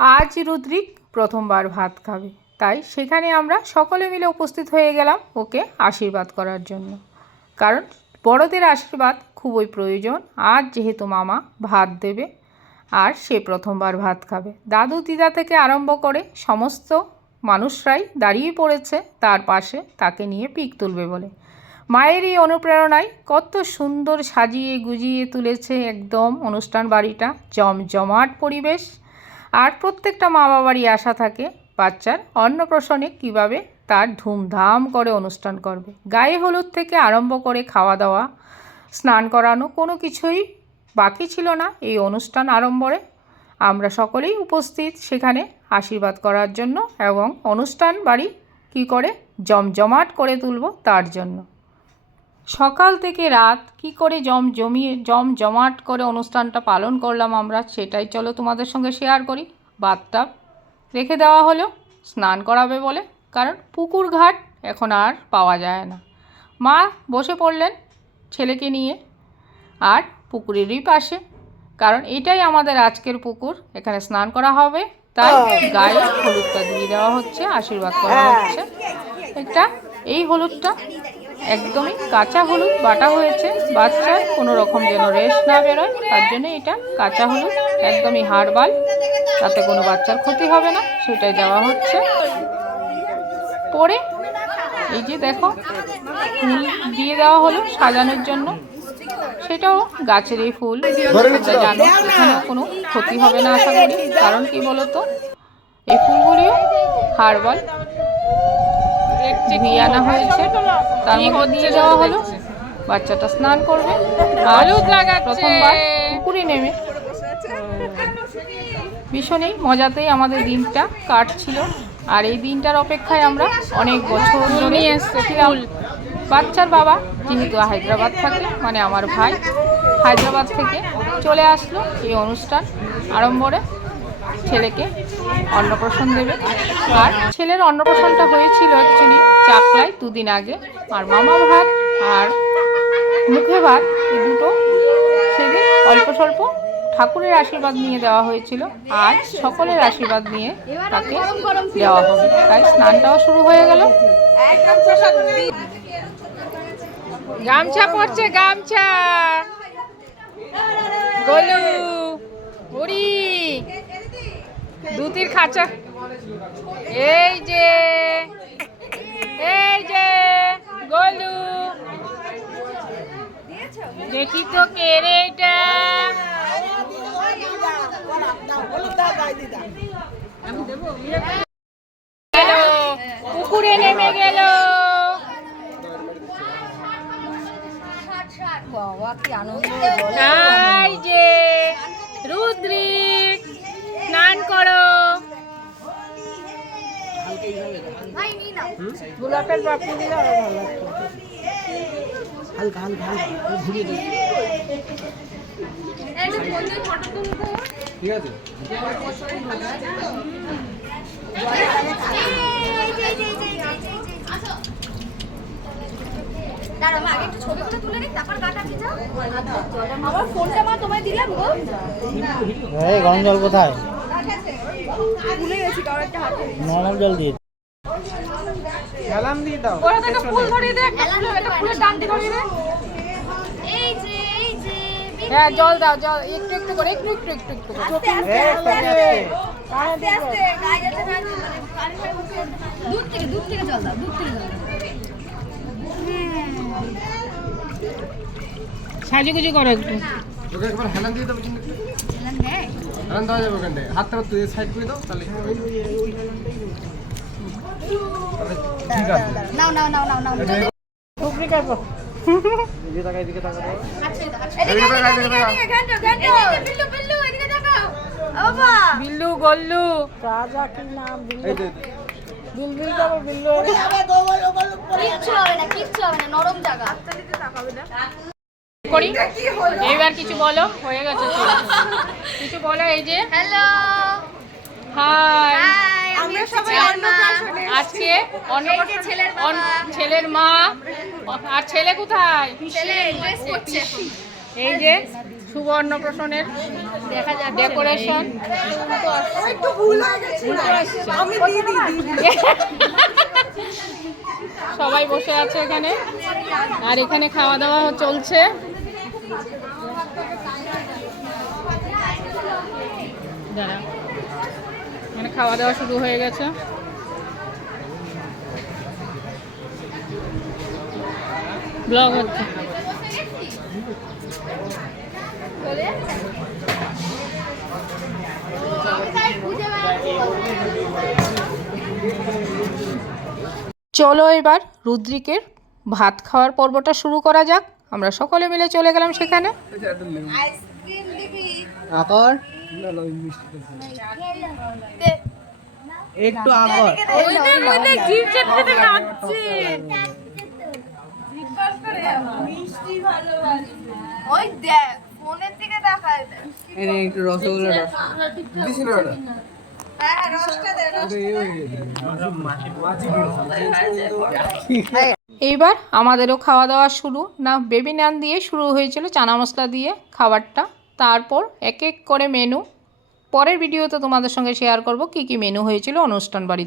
আজ রুদ্রিক প্রথমবার ভাত খাবে, তাই সেখানে আমরা সকলে মিলে উপস্থিত হয়ে গেলাম ওকে আশীর্বাদ করার জন্য। কারণ বড়দের আশীর্বাদ খুবই প্রয়োজন। আজ যেহেতু মামা ভাত দেবে আর সে প্রথমবার ভাত খাবে, দাদু দিদা থেকে আরম্ভ করে সমস্ত মানুষরাই দাঁড়িয়ে পড়েছে তার পাশে তাকে নিয়ে পিক তুলবে বলে। মায়ের এই অনুপ্রেরণায় কত সুন্দর সাজিয়ে গুজিয়ে তুলেছে একদম অনুষ্ঠান বাড়িটা, জমজমাট পরিবেশ। আর প্রত্যেকটা মা বাবারই আশা থাকে বাচ্চার অন্নপ্রাশনে কীভাবে তার ধুমধাম করে অনুষ্ঠান করবে। গায়ে হলুদ থেকে আরম্ভ করে খাওয়া দাওয়া, স্নান করানো, কোনো কিছুই বাকি ছিল না এই অনুষ্ঠান আড়ম্বরে। আমরা সকলেই উপস্থিত সেখানে আশীর্বাদ করার জন্য এবং অনুষ্ঠান বাড়ি কী করে জমজমাট করে তুলব তার জন্য। সকাল থেকে রাত কি করে জমজমাট করে অনুষ্ঠানটা পালন করলাম আমরা, সেটাই চলো তোমাদের সঙ্গে শেয়ার করি। বাথটাব রেখে দেওয়া হলো স্নান করাবে বলে, কারণ পুকুর ঘাট এখন আর পাওয়া যায় না। মা বসে পড়লেন ছেলেকে নিয়ে আর পুকুরেরই পাশে, কারণ এটাই আমাদের আজকের পুকুর, এখানে স্নান করা হবে, তাই গায়ে হলুদটা দিয়ে দেওয়া হচ্ছে, আশীর্বাদ করা হচ্ছে। এটা এই হলুদটা একদমই কাঁচা হলুদ বাটা হয়েছে, বাচ্চার কোনো রকম যেন রেস্ট না বেরোয় তার জন্য এটা কাঁচা হলুদ, একদমই হার্বাল, তাতে কোনো বাচ্চার ক্ষতি হবে না, সেটাই দেওয়া হচ্ছে। পরে এই যে দেখো ফুল দিয়ে দেওয়া হলো সাজানোর জন্য, সেটাও গাছের এই ফুল, জানো এখানে কোনো ক্ষতি হবে না আশা করি। কারণ কি বলতো, এই ফুলগুলিও হার্বাল নিয়ে আনা হয়েছে, তার মধ্যে দিয়ে দেওয়া হলো। বাচ্চাটা স্নান করবে আর প্রথমবার পুকুরে নেমে ভীষণই মজাতেই আমাদের দিনটা কাটছিল। আর এই দিনটার অপেক্ষায় আমরা অনেক বছর ধরে এসেছিলাম। বাচ্চার বাবা যেহেতু হায়দ্রাবাদ থাকে, মানে আমার ভাই হায়দ্রাবাদ থেকে চলে আসলো এই অনুষ্ঠান আড়ম্বরে, ছেলেকে অন্নপ্রাশন দেবে। আর ছেলের অন্নপ্রাশনটা হয়েছিল অ্যাকচুয়ালি চাকলায় দুদিন আগে। আর মামা ভাত আর মুখে ভাত এই দুটো সেদিন অল্প স্বল্প ঠাকুরের আশীর্বাদ নিয়ে দেওয়া হয়েছিল, আজ সকলের আশীর্বাদ নিয়ে তাকে দেওয়া হবে। তাই স্নানটাও শুরু হয়ে গেল। গামছা পড়ছে, গামছা গলু বুড়ি দুতির খাঁচা, এই যে গলু, দেখি তো কে রে এটা, পুকুরে নেমে গেল। এই যে রুদ্রিক স্নান করো, গোলাপের পাপড়ি দিলে আরো ভালো লাগতো। হালকা হালকা হালকা ঘুরিয়ে দিই, ঠিক আছে। গরম জল কোথায়? নরমাল জল দিয়ে দাও। হ্যাঁ জল দাও, জল একটু একটু করে, একটু একটু একটু একটু করে, দুধ থেকে জল দাও, দুধ থেকে জল দাও। সাজুগুজু করো একটু, ওকে একবার হেলান দিয়ে দাও, হেলান দেয়, হেলান দেওয়া যাবে ওখানে, হাতটা তুই সাইড করে দাও তাহলে ঠিক আছে। নাও নাও নাও নাও নাও টুকরি কাটো, এদিকে তাকাও, এদিকে তাকাও, আচ্ছা এদিকে ঘন্টো ঘন্টো, বিল্লু বিল্লু এদিকে তাকাও, বাবা বিল্লু গল্লু রাজা কি নাম, বিল্লু বিল বিল করো, বিল্লু কিচ্ছু হবে না, কিচ্ছু হবে না, নরম জায়গা, আচ্ছা দিতে তাকাবে না করি। এবার কিছু বলো, হয়ে গেছে কিছু বলো। এই যে হ্যালো, হাই, আমরা সবাই অন্নপ্রাশনে আজকে ছেলের মা। আর ছেলে কোথায়? ছেলে ড্রেস পরছে। এই যে শুভ অন্নপ্রাশনের দেখা যাচ্ছে ডেকোরেশন সবাই বসে আছে এখানে, আর এখানে খাওয়া দাওয়া চলছে। দাঁড়া, এখানে খাওয়া দাওয়া শুরু হয়ে গেছে। ব্লগ হচ্ছে। চলো এবার রুদ্রিকের ভাত খাওয়ার পর্বটা শুরু করা যাক। আমরা সকলে মিলে চলে গেলাম সেখানে। একটু আগর একটু রসগোল্লা এইবার আমাদেরও খাওয়া দাওয়া শুরু। না, বেবি নান দিয়ে শুরু হয়েছিল, চানা মশলা দিয়ে খাবারটা। তারপর এক এক করে মেনু পরের ভিডিওতে তোমাদের সঙ্গে শেয়ার করব কি কি মেনু হয়েছিল অনুষ্ঠান বাড়ি।